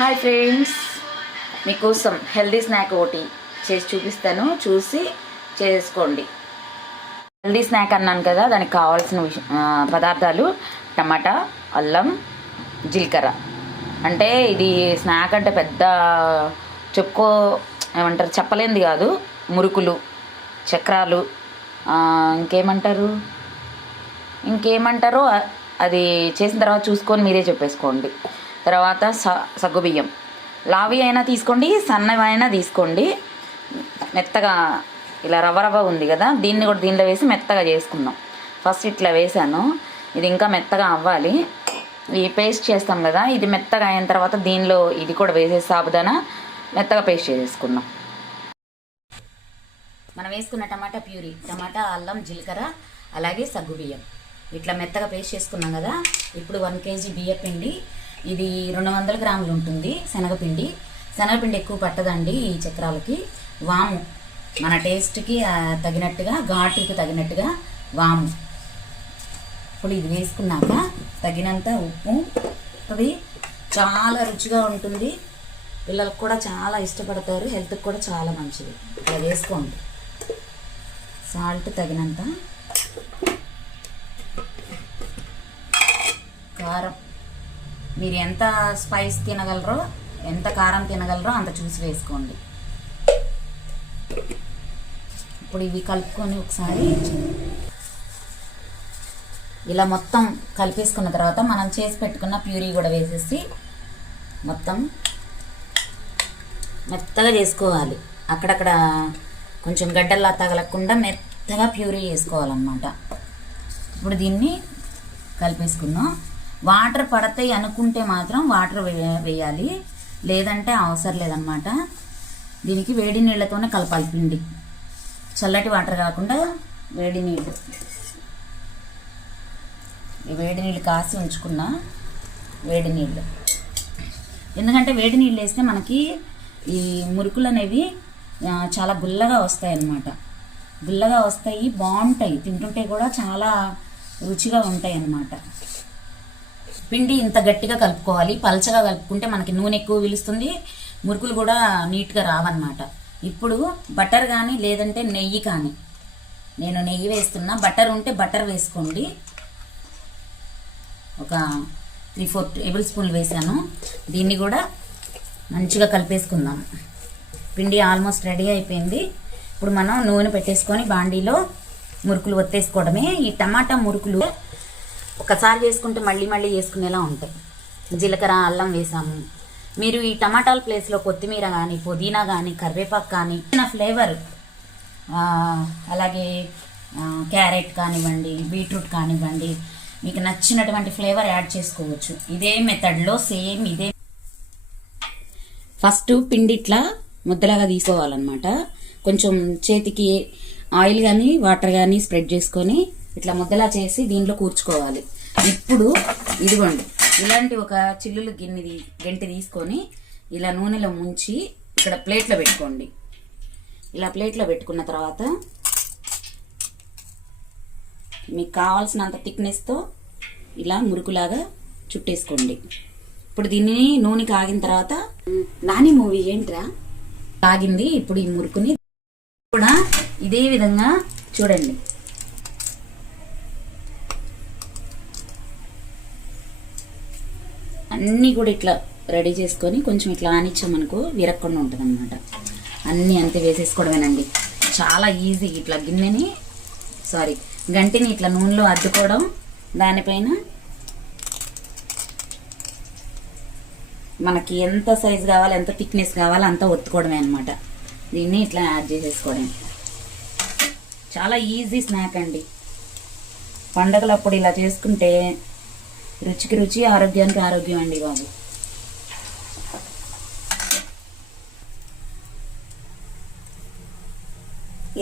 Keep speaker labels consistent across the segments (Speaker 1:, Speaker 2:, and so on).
Speaker 1: Hi friends మీకోసం healthy snack ఒకటి చేసి చూపిస్తాను. చూసి చేసుకోండి. హెల్దీ స్నాక్ అన్నాను కదా దానికి కావాల్సిన పదార్థాలు టమాటా అల్లం జీలకర్ర. అంటే ఇది స్నాక్ అంటే పెద్ద చెప్పుకో ఏమంటారు చెప్పలేంది కాదు. మురుకులు చక్రాలు ఇంకేమంటారు? ఇంకేమంటారో అది చేసిన తర్వాత చూసుకొని మీరే చెప్పేసుకోండి. తర్వాత స సగ్గుబియ్యం లావి అయినా తీసుకోండి సన్నవి అయినా తీసుకోండి. మెత్తగా ఇలా రవ్వ రవ్వ ఉంది కదా దీన్ని కూడా దీనిలో వేసి మెత్తగా చేసుకుందాం. ఫస్ట్ ఇట్లా వేసాను. ఇది ఇంకా మెత్తగా అవ్వాలి. ఈ పేస్ట్ చేస్తాం కదా ఇది మెత్తగా అయిన తర్వాత దీనిలో ఇది కూడా వేసేసి సాబుదానా మెత్తగా పేస్ట్ చేసేసుకుందాం. మనం వేసుకున్న టమాటా ప్యూరీ టమాటా అల్లం జీలకర్ర అలాగే సగ్గుబియ్యం ఇట్లా మెత్తగా పేస్ట్ చేసుకున్నాం కదా ఇప్పుడు వన్ కేజీ బియ్య పిండి ఇది రెండు వందల గ్రాములు ఉంటుంది శనగపిండి. శనగపిండి ఎక్కువ పట్టదండి ఈ చక్రాలకి. వాము మన టేస్ట్కి తగినట్టుగా ఘాటుకి తగినట్టుగా వాము. ఇప్పుడు ఇది వేసుకున్నాక తగినంత ఉప్పు అది చాలా రుచిగా ఉంటుంది. పిల్లలకు కూడా చాలా ఇష్టపడతారు. హెల్త్కి కూడా చాలా మంచిది. ఇలా వేసుకోండి. సాల్ట్ తగినంత. కారం. మీరు ఎంత స్పైస్ తినగలరో ఎంత కారం తినగలరో అంత చూసి వేసుకోండి. ఇప్పుడు ఇవి కలుపుకొని ఒకసారి ఇలా మొత్తం కలిపేసుకున్న తర్వాత మనం చేసి పెట్టుకున్న ప్యూరీ కూడా వేసేసి మొత్తం మెత్తగా చేసుకోవాలి. అక్కడక్కడ కొంచెం గడ్డల్లా తగలకుండా మెత్తగా ప్యూరీ చేసుకోవాలన్నమాట. ఇప్పుడు దీన్ని కలిపేసుకుందాం. వాటర్ పడతాయి అనుకుంటే మాత్రం వాటర్ వేయాలి. లేదంటే అవసరం లేదనమాట దీనికి వేడి నీళ్ళతోనే కలపాలి పిండి. చల్లటి వాటర్ కాకుండా వేడి నీళ్ళు. వేడి నీళ్ళు కాసి ఉంచుకున్న వేడి నీళ్ళు. ఎందుకంటే వేడి నీళ్ళు వేస్తే మనకి ఈ మురుకులు అనేవి చాలా గుల్లగా వస్తాయి అన్నమాట గుల్లగా వస్తాయి బాగుంటాయి. తింటుంటే కూడా చాలా రుచిగా ఉంటాయి అన్నమాట పిండి ఇంత గట్టిగా కలుపుకోవాలి. పలచగా కలుపుకుంటే మనకి నూనె ఎక్కువ పిలుస్తుంది మురుకులు కూడా నీట్గా రావన్నమాట. ఇప్పుడు బటర్ కానీ లేదంటే నెయ్యి కానీ. నేను నెయ్యి వేస్తున్నా. బటర్ ఉంటే బటర్ వేసుకోండి. ఒక త్రీ ఫోర్ టేబుల్ స్పూన్లు వేసాను. దీన్ని కూడా మంచిగా కలిపేసుకుందాం. పిండి ఆల్మోస్ట్ రెడీ అయిపోయింది. ఇప్పుడు మనం నూనె పెట్టేసుకొని బాండీలో మురుకులు ఒత్తేసుకోవడమే. ఈ టమాటా మురుకులు ఒక్కసారి చేసుకుంటే మళ్ళీ మళ్ళీ చేసుకునేలా ఉంటాయి. జీలకర్ర అల్లం వేసాము. మీరు ఈ టమాటాల ప్లేస్లో కొత్తిమీర కానీ పుదీనా కానీ కరివేపాకు కానీ నా ఫ్లేవర్ అలాగే క్యారెట్ కానివ్వండి బీట్రూట్ కానివ్వండి మీకు నచ్చినటువంటి ఫ్లేవర్ యాడ్ చేసుకోవచ్చు. ఇదే మెథడ్లో సేమ్ ఇదే. ఫస్ట్ పిండి ఇట్లా ముద్దలాగా తీసుకోవాలన్నమాట. కొంచెం చేతికి ఆయిల్ కానీ వాటర్ కానీ స్ప్రెడ్ చేసుకొని ఇట్లా ముద్దలా చేసి దీంట్లో కూర్చుకోవాలి. ఇప్పుడు ఇదిగోండి ఇలాంటి ఒక చిల్లులు గిన్నె గంటి తీసుకొని ఇలా నూనెలో ముంచి ఇక్కడ ప్లేట్లో పెట్టుకోండి. ఇలా ప్లేట్లో పెట్టుకున్న తర్వాత మీకు కావాల్సినంత థిక్నెస్తో ఇలా మురుకులాగా చుట్టేసుకోండి. ఇప్పుడు దీన్ని నూనె కాగిన తర్వాత నాని మూవీ ఏంట్రా? కాగింది ఇప్పుడు ఈ మురుకుని కూడా ఇదే విధంగా చూడండి. అన్నీ కూడా ఇట్లా రెడీ చేసుకొని కొంచెం ఇట్లా ఆనిచ్చామనుకో విరక్కుండా ఉంటుంది అనమాట అన్నీ అంతే వేసేసుకోవడమేనండి. చాలా ఈజీ ఇట్లా గిన్నెని సారీ గంటిని ఇట్లా నూనెలో అద్దుకోవడం దానిపైన మనకి ఎంత సైజ్ కావాలి ఎంత థిక్నెస్ కావాలో అంత ఒత్తుకోవడమే అనమాట దీన్ని ఇట్లా యాడ్ చేసేసుకోవడం. చాలా ఈజీ స్నాక్ అండి. పండగలప్పుడు ఇలా చేసుకుంటే రుచికి రుచి ఆరోగ్యానికి ఆరోగ్యం అండి బాబు.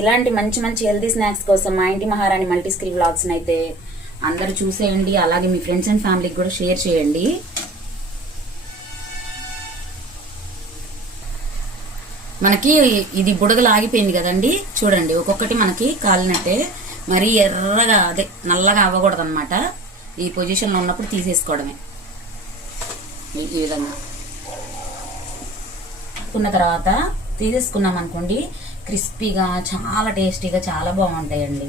Speaker 1: ఇలాంటి మంచి మంచి హెల్తీ స్నాక్స్ కోసం మా ఇంటి మహారాణి మల్టీ స్కిల్ బ్లాగ్స్ని అయితే అందరూ చూసేయండి అలాగే మీ ఫ్రెండ్స్ అండ్ ఫ్యామిలీకి కూడా షేర్ చేయండి. మనకి ఇది బుడగలు ఆగిపోయింది కదండి చూడండి ఒక్కొక్కటి మనకి కాలినట్టే మరీ ఎర్రగా అదే నల్లగా అవ్వకూడదు అనమాట ఈ పొజిషన్లో ఉన్నప్పుడు తీసేసుకోవడమే. ఈ విధంగా. ఉన్న తర్వాత తీసేసుకున్నాం అనుకోండి క్రిస్పీగా చాలా టేస్టీగా చాలా బాగుంటాయండి.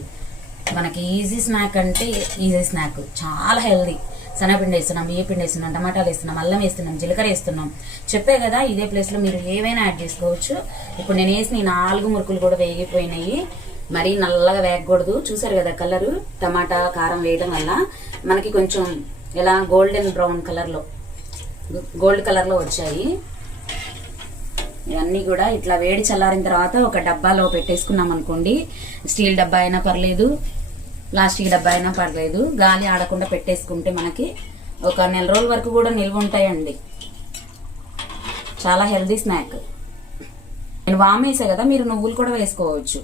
Speaker 1: మనకి ఈజీ స్నాక్ అంటే ఈజీ స్నాక్. చాలా హెల్దీ. శనగపిండి వేస్తున్నాం బియ్య పిండి వేస్తున్నాం టమాటాలు వేస్తున్నాం అల్లం వేస్తున్నాం జీలకర్ర వేస్తున్నాం. చెప్పే కదా ఇదే ప్లేస్లో మీరు ఏవైనా యాడ్ చేసుకోవచ్చు. ఇప్పుడు నేను వేసిన నాలుగు మురుకులు కూడా వేగిపోయినాయి. మరీ నల్లగా వేగకూడదు చూసారు కదా కలరు? టమాటా కారం వేయడం వల్ల మనకి కొంచెం ఇలా గోల్డెన్ బ్రౌన్ కలర్లో గోల్డ్ కలర్లో వచ్చాయి. ఇవన్నీ కూడా ఇట్లా వేడి చల్లారిన తర్వాత ఒక డబ్బాలో పెట్టేసుకున్నాం అనుకోండి. స్టీల్ డబ్బా అయినా పర్లేదు ప్లాస్టిక్ డబ్బా అయినా పర్లేదు. గాలి ఆడకుండా పెట్టేసుకుంటే మనకి ఒక నెల రోజుల వరకు కూడా నిల్వ ఉంటాయండి. చాలా హెల్దీ స్నాక్. నేను వామ్ వేసా కదా మీరు నువ్వులు కూడా వేసుకోవచ్చు.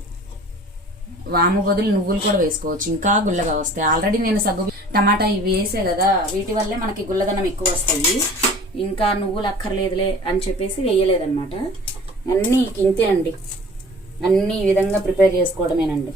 Speaker 1: వాము బదులు నువ్వులు కూడా వేసుకోవచ్చు. ఇంకా గుల్లగా వస్తాయి. ఆల్రెడీ నేను సగ్గు టమాటా ఇవి వేసే కదా వీటి వల్లే మనకి గుల్లదనం ఎక్కువ వస్తాయి. ఇంకా నువ్వులు అక్కర్లేదులే అని చెప్పేసి వేయలేదన్నమాట. అన్నీ ఇంతే అండి. అన్నీ ఈ విధంగా ప్రిపేర్ చేసుకోవడమేనండి.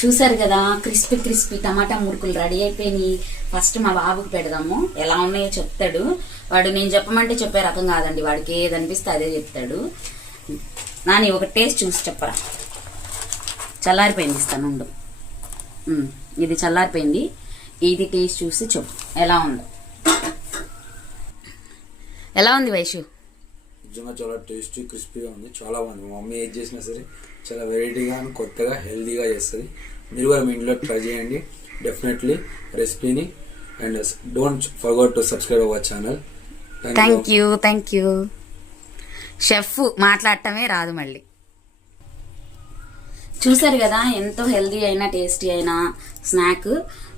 Speaker 1: చూసారు కదా క్రిస్పీ క్రిస్పీ టమాటా మురుకులు రెడీ అయిపోయినాయి. ఫస్ట్ మా బాబుకి పెడదాము. ఎలా ఉన్నాయో చెప్తాడు. వాడు నేను చెప్పమంటే చెప్పే రకం కాదండి. వాడికి ఏది అనిపిస్తే అదే చెప్తాడు. నాని ఒక టేస్ట్ చూసి చెప్పరా? చల్లారిపోయింది ఇస్తాను ఉండు. ఇది చల్లారిపోయింది. ఇది టేస్ట్ చూసి చెప్పు. ఎలా ఉందో? ఎలా ఉంది వైషు?
Speaker 2: నిజంగా చాలా టేస్టీ క్రిస్పీగా ఉంది. చాలా బాగుంది. మా మమ్మీ ఏది చేసినా సరే చాలా వెరైటీగా కొత్తగా హెల్తీగా చేస్తుంది. మీరు కూడా మీ ఇంట్లో ట్రై చేయండి. డెఫినెట్లీ రెసిపీని and don't forgot to subscribe our channel
Speaker 1: thank you thank you chef మాట్లాడటమే రాదు మళ్ళీ. చూసారు కదా ఎంతో హెల్దీ అయినా టేస్టీ అయినా స్నాక్.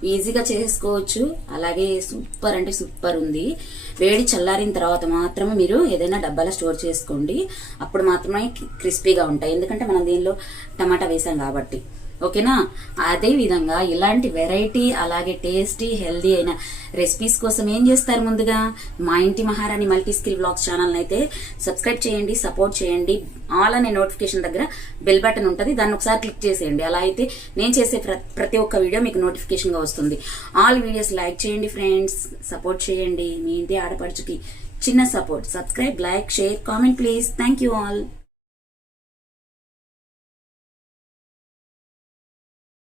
Speaker 1: ఈజీగా చేసుకోవచ్చు. అలాగే సూపర్ అంటే సూపర్ ఉంది. వేడి చల్లారిన తర్వాత మాత్రమే మీరు ఏదైనా డబ్బాలో స్టోర్ చేసుకోండి. అప్పుడు మాత్రమే క్రిస్పీగా ఉంటాయి. ఎందుకంటే మనం దీనిలో టమాటా వేసాం కాబట్టి. ఓకేనా? అదే విధంగా ఇలాంటి వెరైటీ అలాగే టేస్టీ హెల్దీ అయిన రెసిపీస్ కోసం ఏం చేస్తారు ముందుగా? మా ఇంటి మహారాణి మల్టీ స్కిల్ బ్లాగ్స్ ఛానల్ అయితే సబ్స్క్రైబ్ చేయండి సపోర్ట్ చేయండి. ఆల్ అనే నోటిఫికేషన్ దగ్గర బెల్ బటన్ ఉంటుంది. దాన్ని ఒకసారి క్లిక్ చేసేయండి. అలా అయితే నేను చేసే ప్ర- ప్రతి ఒక్క వీడియో మీకు నోటిఫికేషన్గా వస్తుంది. ఆల్ వీడియోస్ లైక్ చేయండి ఫ్రెండ్స్. సపోర్ట్ చేయండి. మీ ఇంటి ఆడపడుచుకి చిన్న support. Subscribe like share comment please. Thank you all.